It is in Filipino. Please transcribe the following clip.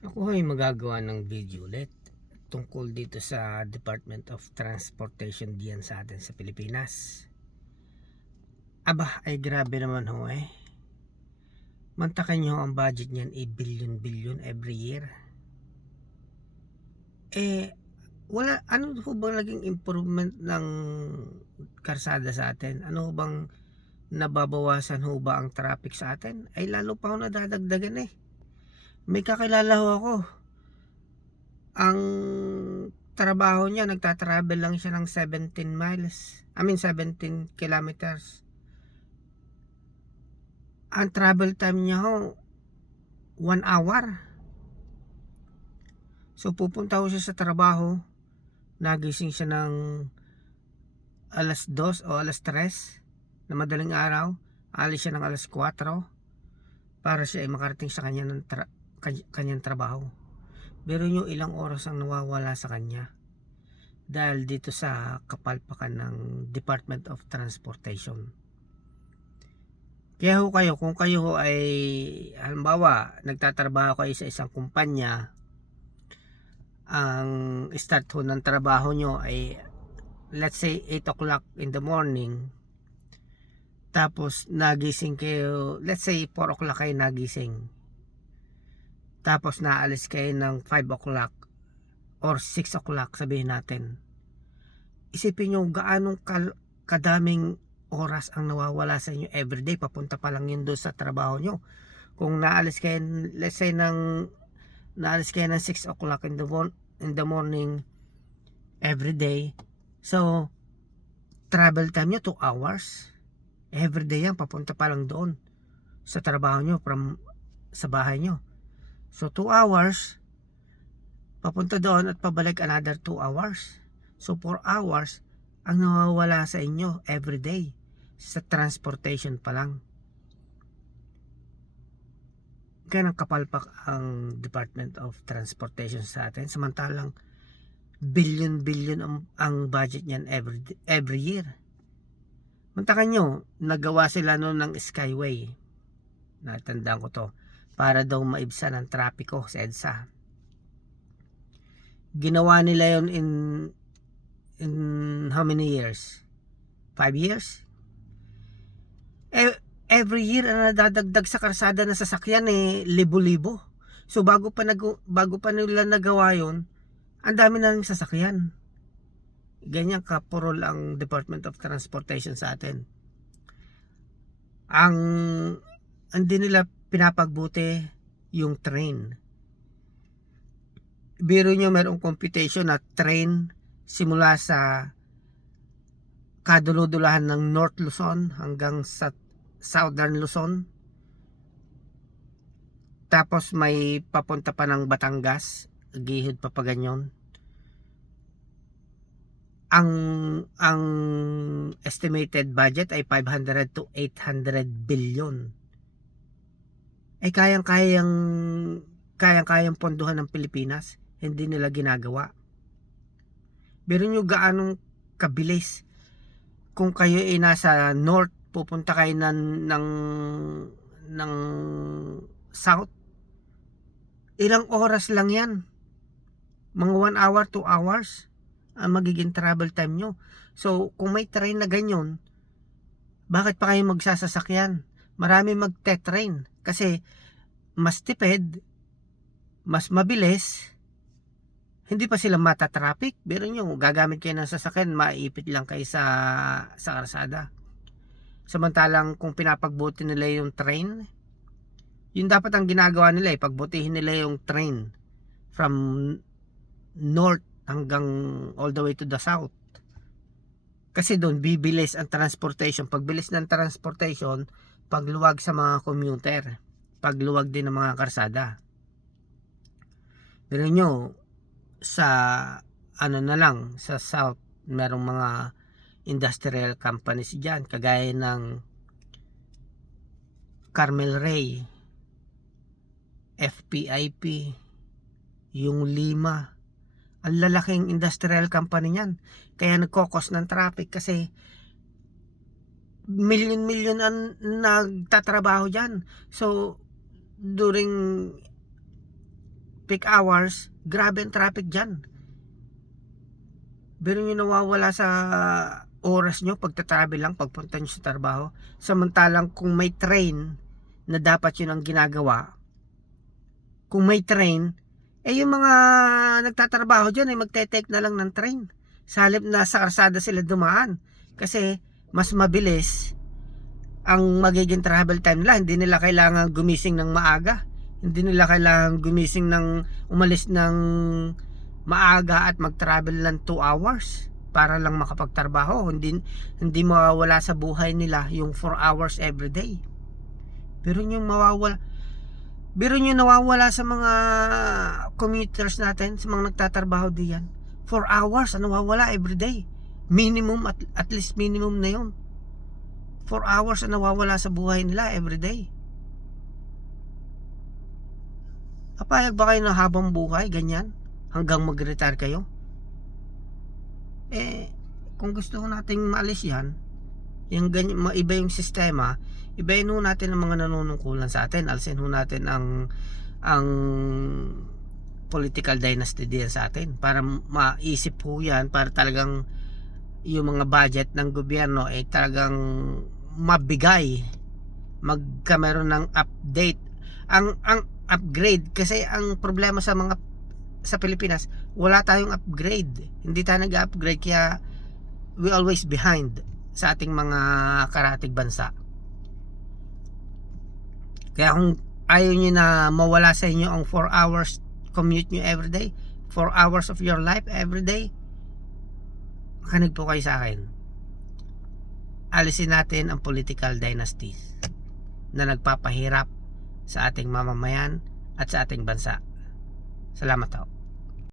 Ako ay magagawa ng video ulit tungkol dito sa Department of Transportation diyan sa atin sa Pilipinas. Aba, ay grabe naman ho eh. Mantakan nyo ang budget niyan ay billion-billion every year. Wala, ano ho bang naging improvement ng karsada sa atin? Ano ho bang nababawasan ho ba ang traffic sa atin? Ay lalo pa ho nadadagdagan eh. May kakilala ho ako. Ang trabaho niya, nagta-travel lang siya ng 17 miles. I mean 17 kilometers. Ang travel time niya ho 1 hour. So pupunta ho siya sa trabaho, nagising siya ng alas 2 o alas 3 na madaling araw, alis siya ng alas 4 para siya ay makarating sa kanyang trabaho. Pero yung ilang oras ang nawawala sa kanya dahil dito sa kapalpakan ng Department of Transportation. Kaya ho kayo, kung kayo ho ay halimbawa nagtatrabaho kayo sa isang kumpanya, ang start ho ng trabaho nyo ay let's say 8 o'clock in the morning, tapos nagising kayo, let's say 4 o'clock kayo nagising, tapos naalis kayo ng 5 o'clock or 6 o'clock sabihin natin. Isipin nyo gaanong kadaming oras ang nawawala sa inyo everyday, papunta pa lang yun doon sa trabaho nyo. Kung naalis kayo, let's say naalis kayo ng 6 o'clock in the morning everyday, so travel time nyo 2 hours everyday yan, papunta pa lang doon sa trabaho nyo from sa bahay nyo. So 2 hours papunta doon at pabalik, another 2 hours. So 4 hours ang nawawala sa inyo everyday sa transportation pa lang. Ganang kapalpak ang Department of Transportation sa atin, samantalang billion ang budget niyan every year. Mantakan nyo, nagawa sila noon ng Skyway, natandaan ko to, para daw maibsan ang trapiko sa EDSA. Ginawa nila yon in how many years? 5 years? Every year ang nadadagdag sa karsada na sasakyan libo-libo. So bago pa nila nagawa yon, ang dami na ng sasakyan. Ganyan kapurol ang Department of Transportation sa atin. Ang hindi nila pinapagbuti yung train. Biro nyo, mayroong computation na train simula sa kaduludulahan ng North Luzon hanggang sa Southern Luzon, tapos may papunta pa ng Batangas, gihid pa ganyan. Ang estimated budget ay 500 to 800 billion. Ay kayang pondohan ng Pilipinas, hindi nila ginagawa. Pero nyo gaanong kabilis kung kayo ay nasa north, pupunta kayo ng south, ilang oras lang yan, mga 1 hour, 2 hours ang magiging travel time nyo. So kung may train na ganyan, bakit pa kayo magsasasakyan? Marami magte-train kasi mas tipid, mas mabilis, hindi pa sila mata-traffic. Pero nyo, gagamit kayo ng sasakyan, maiipit lang kayo sa karsada. Samantalang kung pinapagbuti nila yung train, yun dapat ang ginagawa nila, pagbutihin nila yung train from north hanggang all the way to the south. Kasi doon bibilis ang transportation. Pagbilis ng transportation, pagluwag sa mga commuter, pagluwag din ng mga karsada. Pero nyo, sa ano na lang, sa south, merong mga industrial companies dyan, kagaya ng Carmel Ray, FPIP, yung Lima. Ang lalaking industrial company niyan, kaya nagkokos ng traffic kasi million ang nagtatrabaho dyan. So during peak hours, grabe ang traffic dyan. Pero yung nawawala sa oras nyo, pagtatravel lang, pagpunta nyo sa trabaho. Samantalang kung may train na dapat yun ang ginagawa, kung may train, yung mga nagtatrabaho dyan ay magte-take na lang ng train. Sa halip na sa karsada sila dumaan. Kasi mas mabilis ang magiging travel time nila. Hindi nila kailangan gumising ng maaga. Hindi nila kailangan gumising ng umalis ng maaga at mag-travel ng 2 hours para lang makapagtrabaho. Hindi mawawala sa buhay nila yung 4 hours every day. Pero yung nawawala sa mga commuters natin, sa mga nagtatrabaho diyan. 4 hours ang nawawala every day. Minimum, at least minimum na yun. 4 hours ang nawawala sa buhay nila every day. Papayag ba kayo na habang buhay, ganyan? Hanggang mag-retire kayo? Kung gusto nating maalis yan, yung ganyan, maiba yung sistema, ibayin ho natin ang mga nanunungkulan sa atin. Alisin ho natin ang political dynasty diyan sa atin para maisip ho yan, para talagang yung mga budget ng gobyerno ay talagang mabigay, magkameron ng update, ang upgrade. Kasi ang problema sa Pilipinas, wala tayong upgrade, hindi tayo nag-upgrade, kaya we always behind sa ating mga karatig bansa. Kaya kung ayaw nyo na mawala sa inyo ang 4 hours commute nyo everyday, 4 hours of your life everyday, makinig po kayo sa akin. Alisin natin ang political dynasties na nagpapahirap sa ating mamamayan at sa ating bansa. Salamat po.